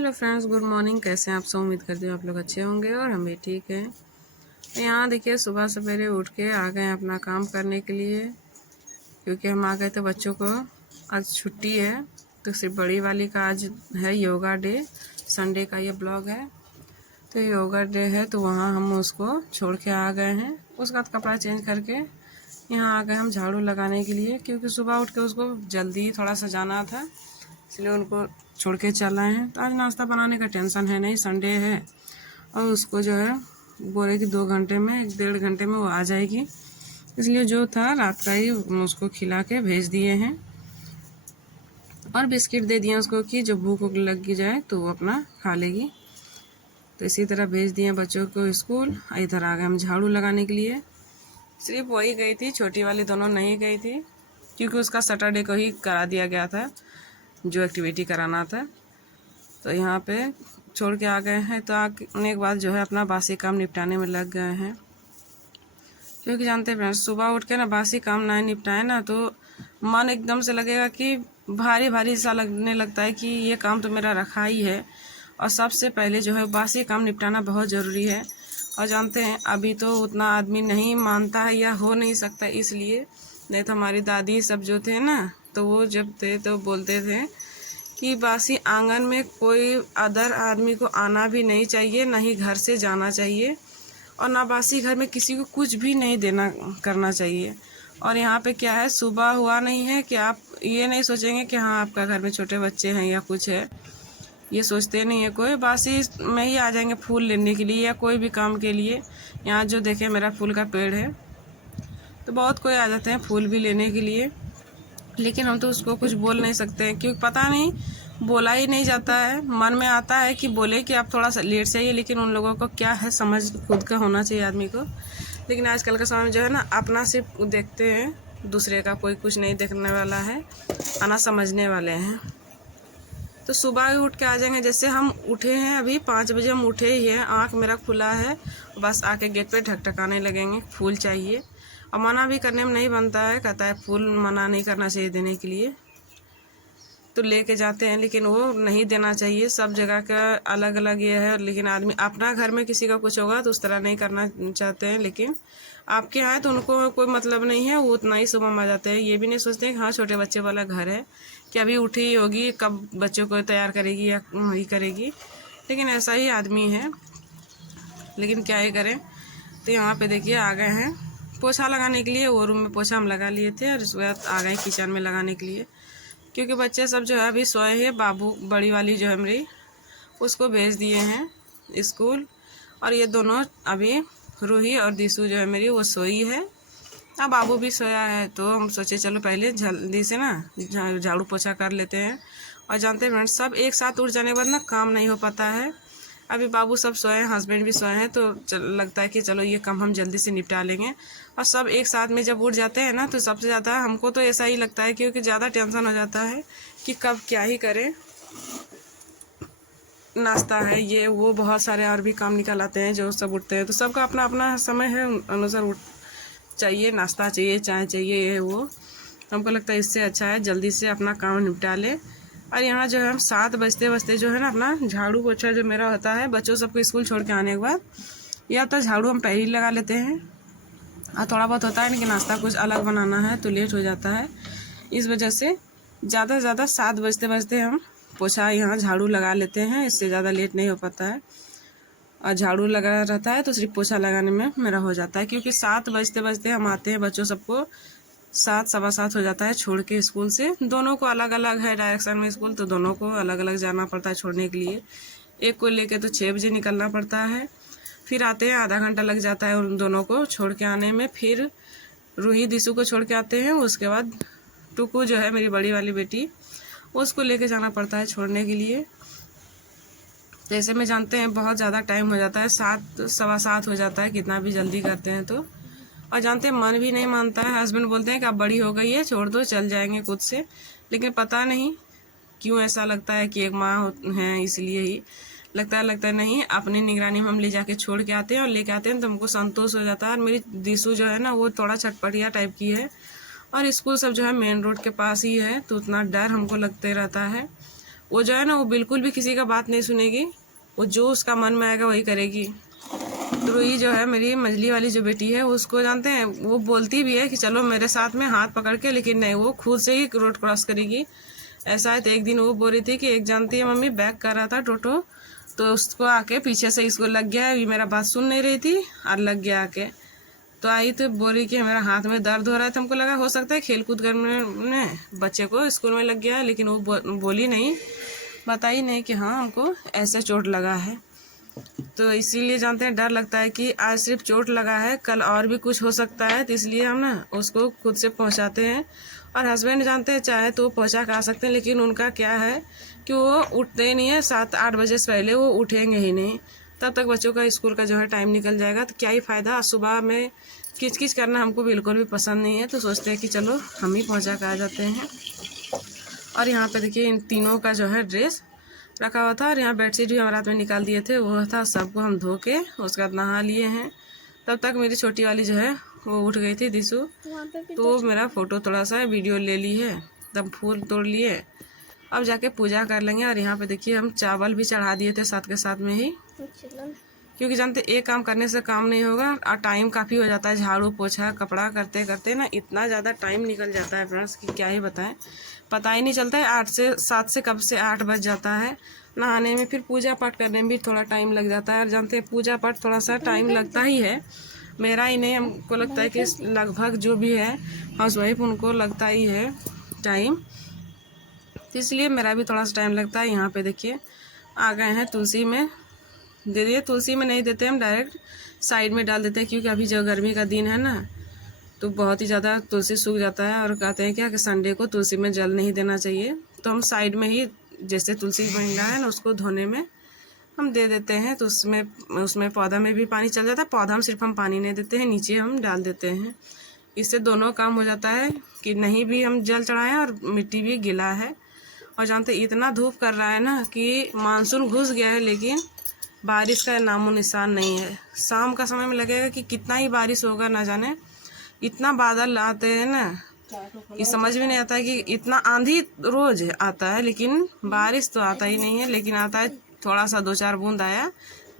Hello friends, good morning. कैसे हैं आप सब? उम्मीद करती हूँ आप लोग अच्छे होंगे और हम भी ठीक हैं। तो यहाँ देखिए, सुबह सवेरे उठ के आ गए हैं अपना काम करने के लिए, क्योंकि हम आ गए थे। बच्चों को आज छुट्टी है, तो सिर्फ बड़ी वाली का आज है योगा डे। संडे का ये ब्लॉग है, तो योगा डे है, तो वहाँ हम उसको छोड़ के आ गए हैं। उसके बाद कपड़ा चेंज करके यहाँ आ गए हम झाड़ू लगाने के लिए, क्योंकि सुबह उठ के उसको जल्दी थोड़ा सा जाना था, इसलिए उनको छोड़ के चल आए हैं। तो आज नाश्ता बनाने का टेंशन है नहीं, संडे है। और उसको जो है बोले कि 2 घंटे में 1-1.5 घंटे में वो आ जाएगी, इसलिए जो था रात का ही उसको खिला के भेज दिए हैं। और बिस्किट दे दिए उसको कि जो भूख लग जाए तो वो अपना खा लेगी। तो इसी तरह भेज दिए बच्चों को स्कूल। इधर आ गए हम झाड़ू लगाने के लिए। सिर्फ वही गई थी, छोटी वाली दोनों नहीं गई थी, क्योंकि उसका सैटरडे को ही करा दिया गया था जो एक्टिविटी कराना था। तो यहाँ पे छोड़ के आ गए हैं। तो आने के बाद जो है अपना बासी काम निपटाने में लग गए हैं, क्योंकि जानते हैं सुबह उठ के ना बासी काम ना निपटाए ना तो मन एकदम से लगेगा कि भारी भारी सा लगने लगता है कि ये काम तो मेरा रखा ही है। और सबसे पहले जो है बासी काम निपटाना बहुत ज़रूरी है। और जानते हैं अभी तो उतना आदमी नहीं मानता है या हो नहीं सकता, इसलिए नहीं तो हमारी दादी सब जो थे ना, तो वो जब थे तो बोलते थे कि बासी आंगन में कोई अदर आदमी को आना भी नहीं चाहिए, ना ही घर से जाना चाहिए, और ना बासी घर में किसी को कुछ भी नहीं देना करना चाहिए। और यहाँ पे क्या है, सुबह हुआ नहीं है कि आप ये नहीं सोचेंगे कि हाँ आपका घर में छोटे बच्चे हैं या कुछ है, ये सोचते नहीं है कोई। बासी में ही आ जाएंगे फूल लेने के लिए या कोई भी काम के लिए। यहाँ जो देखे मेरा फूल का पेड़ है, तो बहुत कोई आ जाते हैं फूल भी लेने के लिए, लेकिन हम तो उसको कुछ बोल नहीं सकते हैं, क्योंकि पता नहीं बोला ही नहीं जाता है। मन में आता है कि बोले कि आप थोड़ा सा लेट से आइए, लेकिन उन लोगों को क्या है, समझ खुद का होना चाहिए आदमी को। लेकिन आजकल का समय जो है ना, अपना सिर्फ देखते हैं, दूसरे का कोई कुछ नहीं देखने वाला है, आना समझने वाले हैं। तो सुबह ही उठ के आ जाएंगे। जैसे हम उठे हैं, अभी 5 बजे हम उठे ही हैं, आँख मेरा खुला है, बस आके गेट पे ठकठकाने लगेंगे फूल चाहिए। और मना भी करने में नहीं बनता है, कहता है फूल मना नहीं करना चाहिए देने के लिए, तो लेके जाते हैं, लेकिन वो नहीं देना चाहिए। सब जगह का अलग अलग ये है, लेकिन आदमी अपना घर में किसी का कुछ होगा तो उस तरह नहीं करना चाहते हैं, लेकिन आपके यहाँ है तो उनको कोई मतलब नहीं है, वो उतना ही सुबह में आ जाते हैं। ये भी नहीं सोचते हैं कि हाँ छोटे बच्चे वाला घर है, कि अभी उठी ही होगी, कब बच्चों को तैयार करेगी या वही करेगी। लेकिन ऐसा ही आदमी है, लेकिन क्या ही करें। तो यहाँ पे देखिए आ गए हैं पोछा लगाने के लिए। वो रूम में पोछा हम लगा लिए थे, और उसके बाद आ गए किचन में लगाने के लिए, क्योंकि बच्चे सब जो है अभी सोए हैं। बाबू बड़ी वाली जो है मेरी, उसको भेज दिए हैं स्कूल, और ये दोनों अभी रूही और दिशु जो है मेरी, वो सोई है। अब बाबू भी सोया है, तो हम सोचे चलो पहले जल्दी से ना झाड़ू पोछा कर लेते हैं। और जानते हैं फ्रेंड्स, सब एक साथ उठ जाने के बाद ना काम नहीं हो पाता है। अभी बाबू सब सोए हैं, हस्बैंड भी सोए हैं, तो लगता है कि चलो ये काम हम जल्दी से निपटा लेंगे। और सब एक साथ में जब उठ जाते हैं ना, तो सबसे ज़्यादा हमको तो ऐसा ही लगता है, क्योंकि ज़्यादा टेंशन हो जाता है कि कब क्या ही करें। नाश्ता है, ये वो बहुत सारे और भी काम निकल आते हैं जो सब उठते हैं, तो सबका अपना अपना समय है, अनुसार उठ चाहिए, नाश्ता चाहिए, चाय चाहिए, ये वो। हमको लगता है इससे अच्छा है जल्दी से अपना काम निपटा ले। और यहाँ जो है हम 7 बजते बजते जो है ना अपना झाड़ू पोछा जो मेरा होता है, बच्चों सबको स्कूल छोड़ के आने के बाद, या तो झाड़ू हम पहले ही लगा लेते हैं, और थोड़ा बहुत होता है ना कि नाश्ता कुछ अलग बनाना है तो लेट हो जाता है। इस वजह से ज़्यादा से ज़्यादा 7 बजते बजते हम पोछा यहाँ झाड़ू लगा लेते हैं, इससे ज़्यादा लेट नहीं हो पाता है। और झाड़ू लगा रहता है तो सिर्फ पोछा लगाने में मेरा हो जाता है, क्योंकि 7 बजते बजते हम आते हैं, बच्चों सबको 7 सवा 7 हो जाता है छोड़ के स्कूल से। दोनों को अलग अलग है डायरेक्शन में स्कूल, तो दोनों को अलग अलग जाना पड़ता है छोड़ने के लिए। एक को लेके तो 6 बजे निकलना पड़ता है, फिर आते हैं, आधा घंटा लग जाता है उन दोनों को छोड़ के आने में। फिर रूही दिशु को छोड़ के आते हैं, उसके बाद टुकू जो है मेरी बड़ी वाली बेटी, उसको लेके जाना पड़ता है छोड़ने के लिए। तो ऐसे में जानते हैं बहुत ज़्यादा टाइम हो जाता है, 7 सवा 7 हो जाता है, कितना भी जल्दी करते हैं तो। और जानते हैं मन भी नहीं मानता है, हस्बैंड बोलते हैं कि अब बड़ी हो गई है, छोड़ दो, चल जाएंगे खुद से। लेकिन पता नहीं क्यों ऐसा लगता है कि एक माँ हैं इसलिए ही लगता है नहीं, अपनी निगरानी में हम ले जाके छोड़ के आते हैं, और लेके आते हैं तो हमको संतोष हो जाता है। और मेरी दिशु जो है ना, वो थोड़ा चटपटिया टाइप की है, और स्कूल सब जो है मेन रोड के पास ही है, तो उतना डर हमको लगते रहता है। वो जो है ना वो बिल्कुल भी किसी का बात नहीं सुनेगी, वो जो उसका मन में आएगा वही करेगी। तो रुई जो है मेरी मंझली वाली जो बेटी है उसको जानते हैं, वो बोलती भी है कि चलो मेरे साथ में हाथ पकड़ के, लेकिन नहीं, वो खुद से ही रोड क्रॉस करेगी। ऐसा है तो एक दिन वो बोल रही थी कि एक जानती है मम्मी बैक कर रहा था टोटो, तो उसको आके पीछे से इसको लग गया, ये मेरा बात सुन नहीं रही थी और लग गया आके। तो आई तो बोल रही कि मेरा हाथ में दर्द हो रहा है, तो हमको लगा हो सकता है खेल कूद करने में बच्चे को स्कूल में लग गया है, लेकिन वो बोली नहीं, बताई नहीं कि हाँ हमको ऐसे चोट लगा है। तो इसीलिए जानते हैं डर लगता है कि आज सिर्फ चोट लगा है, कल और भी कुछ हो सकता है, तो इसलिए हम ना उसको खुद से पहुंचाते हैं। और हस्बैंड जानते हैं चाहे तो पहुंचा कर आ सकते हैं, लेकिन उनका क्या है कि वो उठते ही नहीं है, 7-8 बजे से पहले वो उठेंगे ही नहीं, तब तक बच्चों का स्कूल का जो है टाइम निकल जाएगा, तो क्या ही फ़ायदा। सुबह में किच किच करना हमको बिल्कुल भी पसंद नहीं है, तो सोचते हैं कि चलो हम ही पहुँचा कर आ जाते हैं। और यहाँ पे देखिए इन तीनों का जो है ड्रेस रखा हुआ था, और यहाँ बेडशीट भी हम रात में निकाल दिए थे, वो था, सबको हम धो के उसके बाद नहा लिए हैं। तब तक मेरी छोटी वाली जो है वो उठ गई थी दिशु, तो मेरा फ़ोटो थोड़ा सा वीडियो ले ली है, तब फूल तोड़ लिए, अब जाके पूजा कर लेंगे। और यहाँ पे देखिए हम चावल भी चढ़ा दिए थे साथ के साथ में ही, क्योंकि जानते एक काम करने से काम नहीं होगा, और टाइम काफ़ी हो जाता है, झाड़ू पोछा कपड़ा करते करते ना इतना ज़्यादा टाइम निकल जाता है फ्रेंड्स कि क्या ही बताएं, पता ही नहीं चलता है। 7 से कब से 8 बज जाता है, नहाने में, फिर पूजा पाठ करने में भी थोड़ा टाइम लग जाता है। और जानते हैं पूजा पाठ थोड़ा सा टाइम लगता ही है, मेरा ही नहीं, हमको लगता है कि लगभग जो भी है हाउसवाइफ उनको लगता ही है टाइम, तो इसलिए मेरा भी थोड़ा सा टाइम लगता है। यहाँ पे देखिए आ गए हैं, तुलसी में दे दिए, तुलसी में नहीं देते हम, डायरेक्ट साइड में डाल देते हैं, क्योंकि अभी जो गर्मी का दिन है ना, तो बहुत ही ज़्यादा तुलसी सूख जाता है, और कहते हैं क्या कि संडे को तुलसी में जल नहीं देना चाहिए, तो हम साइड में ही, जैसे तुलसी महिला है ना उसको धोने में हम दे देते हैं, तो उसमें पौधा में भी पानी चल जाता है, पौधा में सिर्फ हम पानी नहीं देते हैं, नीचे हम डाल देते हैं। इससे दोनों काम हो जाता है कि नहीं भी हम जल चढ़ाएं और मिट्टी भी गीला है। और जानते इतना धूप कर रहा है ना कि मानसून घुस गया है, लेकिन बारिश का नामो निशान नहीं है। शाम का समय में लगेगा कि कितना ही बारिश होगा ना जाने, इतना बादल आते हैं ना कि समझ में नहीं आता है कि इतना आंधी रोज आता है, लेकिन बारिश तो आता ही नहीं है। लेकिन आता है थोड़ा सा 2-4 बूंद आया,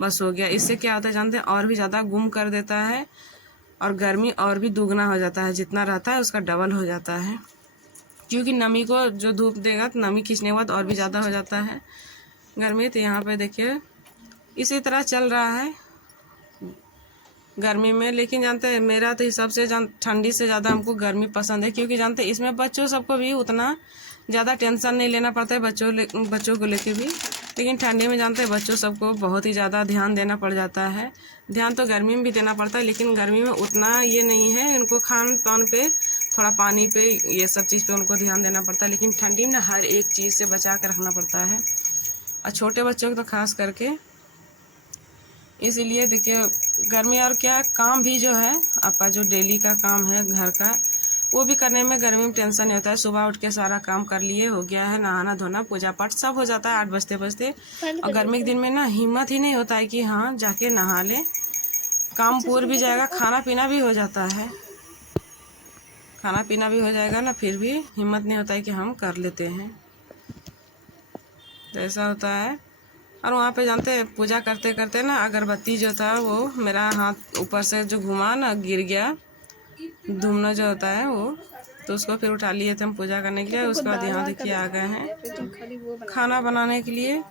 बस हो गया। इससे क्या होता है जानते हैं, और भी ज़्यादा गुम कर देता है, और गर्मी और भी दुगना हो जाता है, जितना रहता है उसका डबल हो जाता है, क्योंकि नमी को जो धूप देगा तो नमी खींचने के बाद और भी ज़्यादा हो जाता है गर्मी। तो यहाँ पे देखिए इसी तरह चल रहा है गर्मी में। लेकिन जानते हैं मेरा तो हिसाब से ठंडी से ज़्यादा हमको गर्मी पसंद है, क्योंकि जानते हैं इसमें बच्चों सबको भी उतना ज़्यादा टेंशन नहीं लेना पड़ता है, बच्चों को लेके भी। लेकिन ठंडी में जानते हैं बच्चों सबको बहुत ही ज़्यादा ध्यान देना पड़ जाता है। ध्यान तो गर्मी में भी देना पड़ता है, लेकिन गर्मी में उतना ये नहीं है, इनको खान पान पे, थोड़ा पानी पे, ये सब चीज़ पे उनको ध्यान देना पड़ता है। लेकिन ठंडी में हर एक चीज़ से बचा कर रखना पड़ता है, और छोटे बच्चों को तो खास करके। इसीलिए देखिए गर्मी, और क्या काम भी जो है आपका जो डेली का काम है घर का, वो भी करने में गर्मी में टेंशन नहीं होता है। सुबह उठ के सारा काम कर लिए, हो गया है, नहाना धोना पूजा पाठ सब हो जाता है 8 बजते बजते। और गर्मी के दिन में ना हिम्मत ही नहीं होता है कि हाँ जाके नहा ले, काम पूर भी जाएगा, खाना पीना भी हो जाता है, खाना पीना भी हो जाएगा ना, फिर भी हिम्मत नहीं होता है कि हम कर लेते हैं, तो ऐसा होता है। और वहाँ पे जानते हैं पूजा करते करते ना अगरबत्ती जो था वो मेरा हाथ ऊपर से जो घुमा ना गिर गया, धुमना जो होता है वो, तो उसको फिर उठा लिए थे हम पूजा करने के लिए। उसके बाद यहाँ देखिए आ गए हैं खाना बनाने के लिए,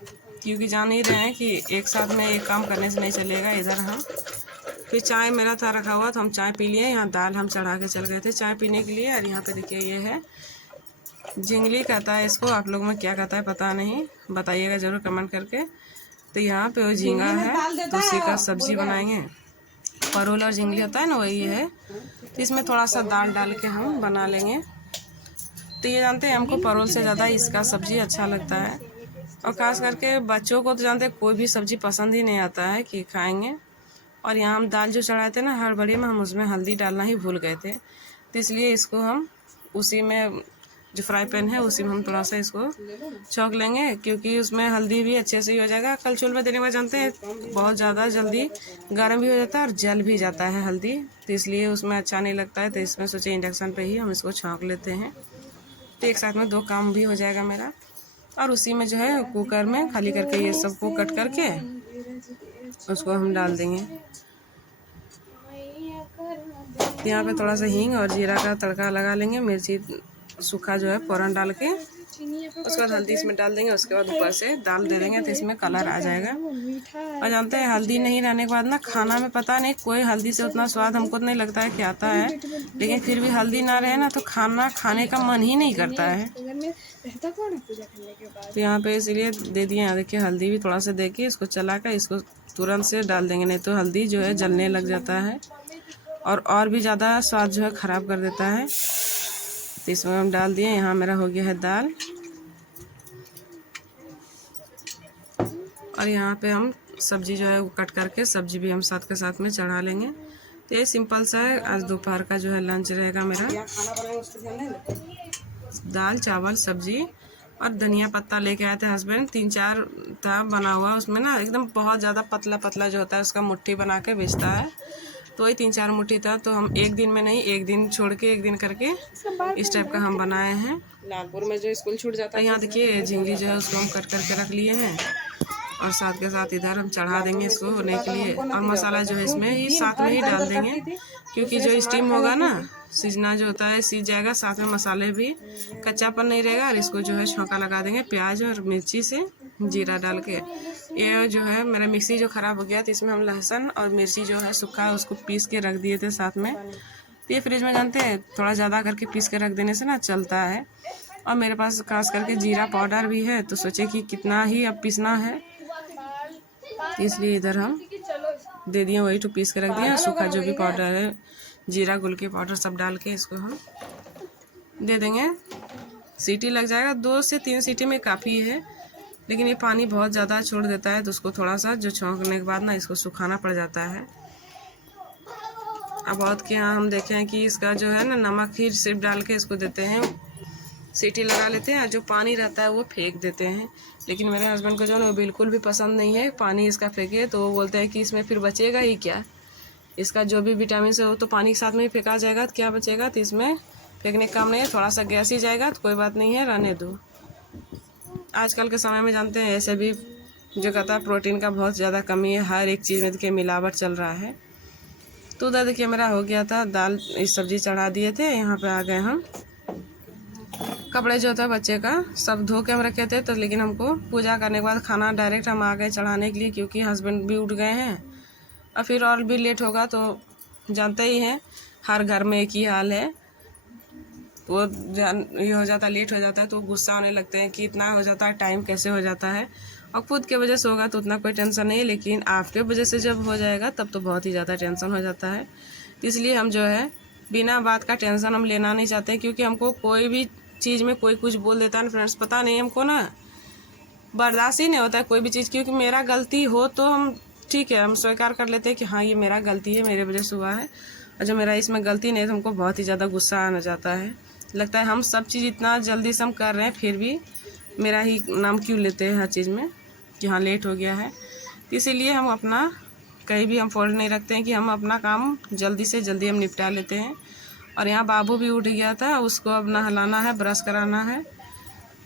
क्योंकि जान ही रहे हैं कि एक साथ में एक काम करने से नहीं चलेगा। इधर हम फिर चाय मेरा था रखा हुआ, तो हम चाय पी लिए। यहाँ दाल हम चढ़ा के चल गए थे चाय पीने के लिए। और यहाँ पे देखिए ये है झिंगली कहता है इसको, आप लोग में क्या कहता है पता नहीं, बताइएगा ज़रूर कमेंट करके। तो यहाँ पे वो झींगा है, तो उसी का सब्जी बनाएंगे। परोल और झिंगली होता है ना, वही है, तो इसमें थोड़ा सा दाल डाल के हम बना लेंगे। तो ये जानते हैं हमको परोल से ज़्यादा इसका सब्ज़ी अच्छा लगता है, और ख़ास करके बच्चों को तो जानते हैं कोई भी सब्ज़ी पसंद ही नहीं आता है कि खाएंगे। और यहाँ हम दाल जो चढ़ाए थे ना हड़बड़ी में, हम उसमें हल्दी डालना ही भूल गए थे, तो इसलिए इसको हम उसी में जो फ्राई पैन है उसी में हम थोड़ा सा इसको छौंक लेंगे, क्योंकि उसमें हल्दी भी अच्छे से ही हो जाएगा। कल चूल्हे में देने के बाद जानते हैं बहुत ज़्यादा जल्दी गर्म भी हो जाता है और जल भी जाता है हल्दी, तो इसलिए उसमें अच्छा नहीं लगता है। तो इसमें सोचे इंडक्शन पे ही हम इसको छौंक लेते हैं, तो एक साथ में 2 काम भी हो जाएगा मेरा। और उसी में जो है कुकर में खाली करके ये सबको कट करके उसको हम डाल देंगे। यहाँ पे थोड़ा सा हींग और जीरा का तड़का लगा लेंगे, मिर्ची सूखा जो है फ़ौरन डाल के, उसके बाद हल्दी इसमें डाल देंगे, उसके बाद ऊपर से दाल दे देंगे तो इसमें कलर आ जाएगा। और जानते हैं हल्दी नहीं रहने के बाद ना खाना में पता नहीं कोई हल्दी से उतना स्वाद हमको नहीं लगता है कि आता है, लेकिन फिर भी हल्दी ना रहे ना तो खाना खाने का मन ही नहीं करता है। तो यहाँ पे इसीलिए दे दिए। यहाँ देखिए हल्दी भी थोड़ा सा दे के इसको चला कर इसको तुरंत से डाल देंगे, नहीं तो हल्दी जो है जलने लग जाता है और भी ज़्यादा स्वाद जो है ख़राब कर देता है। तो इसमें हम डाल दिए। यहाँ मेरा हो गया है दाल, और यहाँ पे हम सब्जी जो है वो कट करके सब्जी भी हम साथ के साथ में चढ़ा लेंगे। तो ये सिंपल सा है, आज दोपहर का जो है लंच रहेगा मेरा। दाल चावल सब्जी और धनिया पत्ता लेके आए थे हस्बैंड, 3-4 था बना हुआ, उसमें ना एकदम बहुत ज़्यादा पतला पतला जो होता है उसका मुट्ठी बना के बेचता है, तो वही 3-4 मुट्ठी था। तो हम एक दिन में नहीं, एक दिन छोड़ के एक दिन करके इस टाइप का हम बनाए हैं। लालपुर में जो स्कूल छूट जाता है, यहाँ देखिए झिंगी जो है उसको हम कट करके रख लिए हैं, और साथ के साथ इधर हम चढ़ा देंगे इसको होने के लिए। और मसाला जो है इसमें ही साथ में ही डाल देंगे, क्योंकि जो स्टीम होगा ना, सीजना जो होता है सीज जाएगा, साथ में मसाले भी कच्चापन नहीं रहेगा। और इसको जो है छौंका लगा देंगे प्याज और मिर्ची से जीरा डाल के। ये जो है मेरा मिक्सी जो ख़राब हो गया तो इसमें हम लहसुन और मिर्ची जो है सूखा उसको पीस के रख दिए थे साथ में। तो ये फ्रिज में जानते हैं थोड़ा ज़्यादा करके पीस के रख देने से ना चलता है। और मेरे पास खास करके जीरा पाउडर भी है, तो सोचे कि कितना ही अब पीसना है, इसलिए इधर हम दे दिए, वही तो पीस के रख दिया। सूखा जो भी पाउडर है, जीरा गुल के पाउडर सब डाल के इसको हम दे देंगे। सीटी लग जाएगा, 2 से 3 सीटी में काफ़ी है, लेकिन ये पानी बहुत ज़्यादा छोड़ देता है, तो उसको थोड़ा सा जो छौंकने के बाद ना इसको सुखाना पड़ जाता है। अब बहुत के यहाँ हम देखे हैं कि इसका जो है ना नमक ही सिर्फ डाल के इसको देते हैं, सीटी लगा लेते हैं, जो पानी रहता है वो फेंक देते हैं। लेकिन मेरे हस्बैंड को जो है ना बिल्कुल भी पसंद नहीं है पानी इसका फेंके, तो वो बोलते हैं कि इसमें फिर बचेगा ही क्या, इसका जो भी विटामिन से हो तो पानी के साथ में ही फेंका जाएगा, तो क्या बचेगा, तो इसमें फेंकने का काम नहीं है, थोड़ा सा गैस ही जाएगा तो कोई बात नहीं है, रहने दो। आजकल के समय में जानते हैं ऐसे भी जो कहता है प्रोटीन का बहुत ज़्यादा कमी है, हर एक चीज़ में देखिए मिलावट चल रहा है। तो उधर देखिए मेरा हो गया था दाल, इस सब्जी चढ़ा दिए थे। यहाँ पे आ गए हम, कपड़े जो था बच्चे का सब धो के हम रखे थे, तो लेकिन हमको पूजा करने के बाद खाना डायरेक्ट हम आ गए चढ़ाने के लिए, क्योंकि हस्बैंड भी उठ गए हैं और फिर और भी लेट होगा। तो जानते ही हैं हर घर में एक ही हाल है, वो ये हो जाता है, लेट हो जाता है तो गुस्सा होने लगते हैं कि इतना हो जाता है, टाइम कैसे हो जाता है। और खुद के वजह से होगा तो उतना कोई टेंशन नहीं है, लेकिन आपके वजह से जब हो जाएगा तब तो बहुत ही ज़्यादा टेंशन हो जाता है। इसलिए हम जो है बिना बात का टेंशन हम लेना नहीं चाहते, क्योंकि हमको कोई भी चीज़ में कोई कुछ बोल देता है ना फ्रेंड्स, पता नहीं हमको ना बर्दाश्त ही नहीं होता है कोई भी चीज़, क्योंकि मेरा गलती हो तो हम ठीक है, हम स्वीकार कर लेते हैं कि हाँ ये मेरा गलती है, मेरे वजह से हुआ है। और जब मेरा इसमें गलती नहीं है तो हमको बहुत ही ज़्यादा गुस्सा आने जाता है, लगता है हम सब चीज़ इतना जल्दी से हम कर रहे हैं, फिर भी मेरा ही नाम क्यों लेते हैं हर चीज़ में कि हाँ लेट हो गया है। इसीलिए हम अपना कहीं भी हम फॉल्ट नहीं रखते हैं कि हम अपना काम जल्दी से जल्दी हम निपटा लेते हैं। और यहाँ बाबू भी उठ गया था, उसको अब नहलाना है, ब्रश कराना है।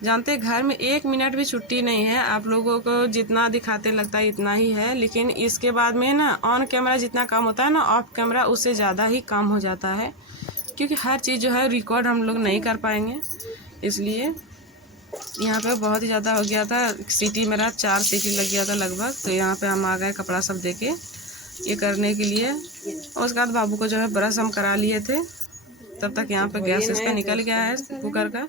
जानते घर में 1 मिनट भी छुट्टी नहीं है, आप लोगों को जितना दिखाते लगता है इतना ही है, लेकिन इसके बाद में ना ऑन कैमरा जितना काम होता है ना ऑफ कैमरा उससे ज़्यादा ही काम हो जाता है, क्योंकि हर चीज़ जो है रिकॉर्ड हम लोग नहीं कर पाएंगे। इसलिए यहाँ पे बहुत ही ज़्यादा हो गया था, सीटी मेरा 4 सीटी लग गया था लगभग। तो यहाँ पे हम आ गए कपड़ा सब दे के ये करने के लिए, और उसके बाद बाबू को जो है ब्रश हम करा लिए थे, तब तक यहाँ पे गैस इसका निकल गया है कुकर का।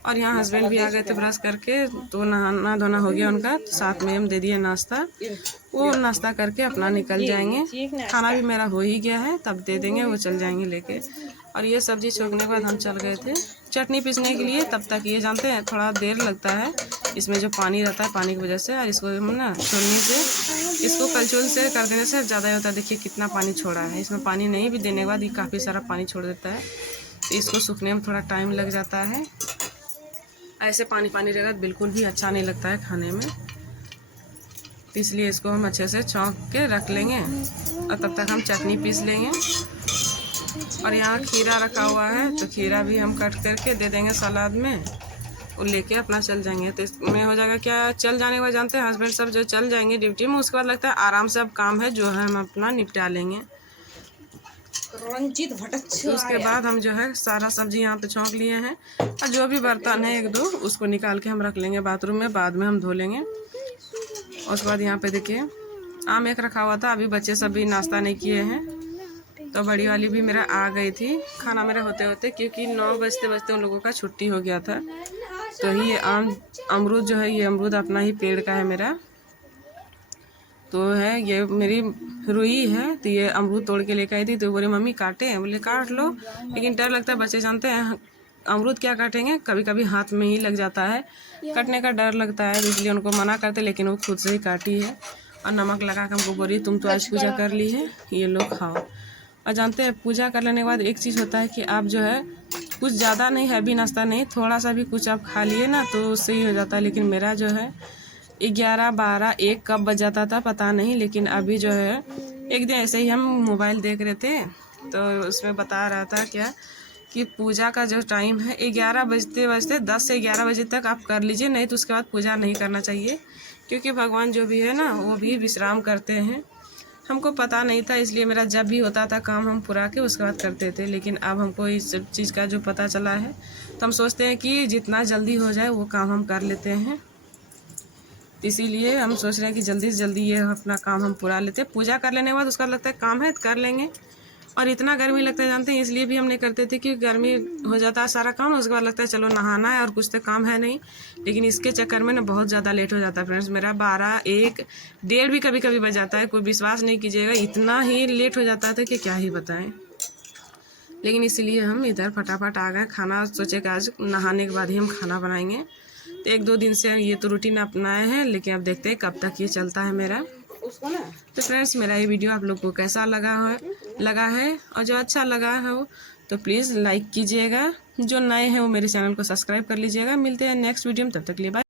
और यहाँ हस्बैंड भी आ गए थे ब्रश करके, तो नहाना धोना हो गया उनका, तो साथ में हम दे दिए नाश्ता, वो नाश्ता करके अपना निकल जाएंगे। खाना भी मेरा हो ही गया है, तब दे देंगे, वो चल जाएंगे लेके। और ये सब्जी छोकने के बाद हम चल गए थे चटनी पीसने के लिए। तब तक ये जानते हैं थोड़ा देर लगता है, इसमें जो पानी रहता है पानी की वजह से, और इसको हम ना छोड़ने से, इसको कलछुल से कर देने से ज़्यादा ही होता है। देखिए कितना पानी छोड़ा है, इसमें पानी नहीं भी देने के बाद ये काफ़ी सारा पानी छोड़ देता है, तो इसको सूखने में थोड़ा टाइम लग जाता है। ऐसे पानी पानी रहेगा तो बिल्कुल भी अच्छा नहीं लगता है खाने में, तो इसलिए इसको हम अच्छे से छौंक के रख लेंगे, और तब तक हम चटनी पीस लेंगे। और यहाँ खीरा रखा हुआ है, तो खीरा भी हम कट करके दे देंगे सलाद में। वो लेके अपना चल जाएंगे। तो इसमें हो जाएगा क्या, चल जाने के बाद जानते हैं हस्बैंड सब जो चल जाएंगे ड्यूटी में, उसके बाद लगता है आराम से अब काम है जो है हम अपना निपटा लेंगे। रंजीत भट्टाचार्य। उसके बाद हम जो है सारा सब्जी यहाँ पे छौंक लिए हैं, और जो भी बर्तन है 1-2 उसको निकाल के हम रख लेंगे बाथरूम में, बाद में हम धो लेंगे। उसके बाद यहाँ पे देखिए आम एक रखा हुआ था, अभी बच्चे सब भी नाश्ता नहीं किए हैं, तो बड़ी वाली भी मेरा आ गई थी खाना मेरा होते होते, क्योंकि 9 बजते बजते उन लोगों का छुट्टी हो गया था। तो ये अमरूद जो है, ये अमरूद अपना ही पेड़ का है मेरा, तो है ये मेरी रुई है, तो ये अमरूद तोड़ के लेकर आई थी। तो बोले मम्मी काटे हैं, बोले काट लो, लेकिन डर लगता है, बच्चे जानते हैं अमरूद क्या काटेंगे, कभी कभी हाथ में ही लग जाता है, कटने का डर लगता है, इसलिए उनको मना करते, लेकिन वो खुद से ही काटी है और नमक लगा के हमको बोली तुम तो आज पूजा कर ली है, ये लोग खाओ। और जानते हैं पूजा कर लेने के बाद एक चीज़ होता है कि आप जो है कुछ ज़्यादा नहीं, हैवी नाश्ता नहीं, थोड़ा सा भी कुछ आप खा लिए ना तो उससे ही हो जाता है। लेकिन मेरा जो है 11, 12, 1 कब बज जाता था पता नहीं, लेकिन अभी जो है एक दिन ऐसे ही हम मोबाइल देख रहे थे, तो उसमें बता रहा था क्या कि पूजा का जो टाइम है 11 बजते बजते 10 से 11 बजे तक आप कर लीजिए, नहीं तो उसके बाद पूजा नहीं करना चाहिए, क्योंकि भगवान जो भी है ना वो भी विश्राम करते हैं। हमको पता नहीं था, इसलिए मेरा जब भी होता था काम हम पूरा के उसके बाद करते थे, लेकिन अब हमको इस चीज़ का जो पता चला है तो हम सोचते हैं कि जितना जल्दी हो जाए वो काम हम कर लेते हैं। इसीलिए हम सोच रहे हैं कि जल्दी से जल्दी ये अपना काम हम पूरा लेते हैं। पूजा कर लेने के बाद उसका लगता है काम है कर लेंगे, और इतना गर्मी लगता है जानते हैं, इसलिए भी हम नहीं करते थे कि गर्मी हो जाता है सारा काम, उसके बाद लगता है चलो नहाना है और कुछ तो काम है नहीं, लेकिन इसके चक्कर में ना बहुत ज़्यादा लेट हो जाता है फ्रेंड्स। मेरा 12, 1, 1:30 भी कभी कभी बज जाता है, कोई विश्वास नहीं कीजिएगा, इतना ही लेट हो जाता था कि क्या ही बताएं। लेकिन इसीलिए हम इधर फटाफट आ गए, खाना सोचे कि आज नहाने के बाद ही हम खाना बनाएंगे। तो 1-2 दिन से ये तो रूटीन अपनाए हैं, लेकिन अब देखते हैं कब तक ये चलता है मेरा। तो फ्रेंड्स मेरा ये वीडियो आप लोग को कैसा लगा है और जो अच्छा लगा हो तो प्लीज़ लाइक कीजिएगा, जो नए हैं वो मेरे चैनल को सब्सक्राइब कर लीजिएगा। मिलते हैं नेक्स्ट वीडियो में, तब तक के लिए बाय।